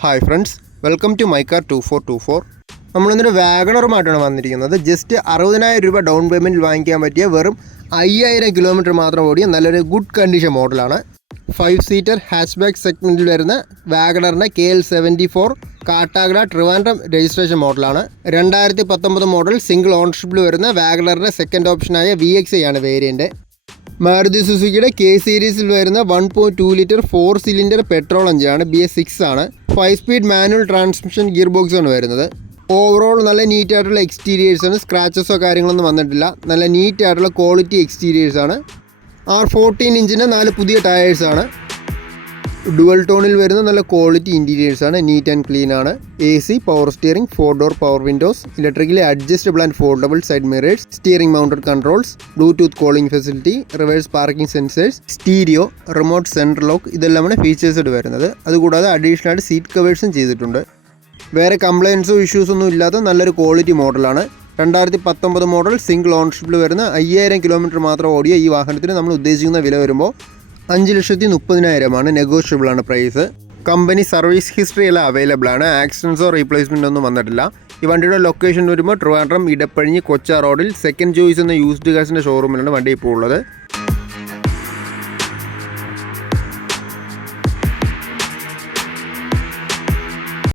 Hi friends, welcome to my car 2424. നമ്മളിന്നൊരു വാഗണറുമായിട്ടാണ് വന്നിരിക്കുന്നത്. ജസ്റ്റ് 60,000 രൂപ ഡൗൺ പേയ്മെൻറ്റിൽ വാങ്ങിക്കാൻ പറ്റിയ വെറും 5000 കിലോമീറ്റർ മാത്രം ഓടിയ നല്ലൊരു ഗുഡ് കണ്ടീഷൻ മോഡലാണ്. 5 സീറ്റർ ഹാച്ച്ബാക്ക് സെഗ്മെൻറ്റിൽ വരുന്ന വാഗണറിൻ്റെ KL74 കാട്ടാക്കട ട്രിവാൻഡ്രം രജിസ്ട്രേഷൻ മോഡലാണ്. 2019 മോഡൽ സിംഗിൾ ഓണർഷിപ്പിൽ വരുന്ന വാഗണറിൻ്റെ സെക്കൻഡ് ഓപ്ഷനായ VXi ആണ് വേരിയൻ്റ്. മാരുതി സുസുക്കിയുടെ K സീരീസിൽ വരുന്ന 1.2 ലിറ്റർ 4 സിലിണ്ടർ പെട്രോൾ എഞ്ചിനാണ്. BS6 ആണ്. 5 സ്പീഡ് മാനുവൽ ട്രാൻസ്മിഷൻ ഗിയർ ബോക്സാണ് വരുന്നത്. ഓവറോൾ നല്ല നീറ്റായിട്ടുള്ള എക്സ്റ്റീരിയേഴ്സാണ്. സ്ക്രാച്ചസോ കാര്യങ്ങളൊന്നും വന്നിട്ടില്ല. നല്ല നീറ്റായിട്ടുള്ള ക്വാളിറ്റി എക്സ്റ്റീരിയേഴ്സാണ്. R14 ഇഞ്ചിൻ്റെ 4 പുതിയ ടയേഴ്സാണ്. ഡുവൽ ടോണിൽ വരുന്ന നല്ല ക്വാളിറ്റി ഇൻറ്റീരിയേഴ്സാണ്. നീറ്റ് ആൻഡ് ക്ലീൻ ആണ്. AC, power steering, 4 door power Windows, electrically adjustable and foldable side mirrors, steering mounted controls, Bluetooth calling facility, reverse parking sensors, stereo, remote central lock, ഇതെല്ലാമാണ് ഫീച്ചേഴ്സായിട്ട് വരുന്നത്. അതുകൂടാതെ additional ആയിട്ട് seat കവേഴ്സും ചെയ്തിട്ടുണ്ട്. വേറെ കംപ്ലയിൻസോ ഇഷ്യൂസൊന്നും ഇല്ലാത്ത നല്ലൊരു quality മോഡലാണ്. 2019 മോഡൽ സിംഗിൾ ഓണർഷിപ്പിൽ വരുന്ന 5000 കിലോമീറ്റർ മാത്രം ഓടിയ ഈ വാഹനത്തിന് നമ്മൾ ഉദ്ദേശിക്കുന്ന വില വരുമ്പോൾ 5,30,000 നെഗോഷ്യബിൾ ആണ് പ്രൈസ്. കമ്പനി സർവീസ് ഹിസ്റ്ററി എല്ലാം അവൈലബിൾ ആണ്. ആക്സിഡൻസോ റീപ്ലേസ്മെൻ്റ് ഒന്നും വന്നിട്ടില്ല. ഈ വണ്ടിയുടെ ലൊക്കേഷൻ വരുമ്പോൾ ട്രിവാൻഡ്രം ഇടപ്പഴിഞ്ഞ് കൊച്ച റോഡിൽ സെക്കൻഡ് ചോയ്സ് എന്ന യൂസ്ഡ് കാർസിൻ്റെ ഷോറൂമിലാണ് വണ്ടി ഇപ്പോൾ ഉള്ളത്.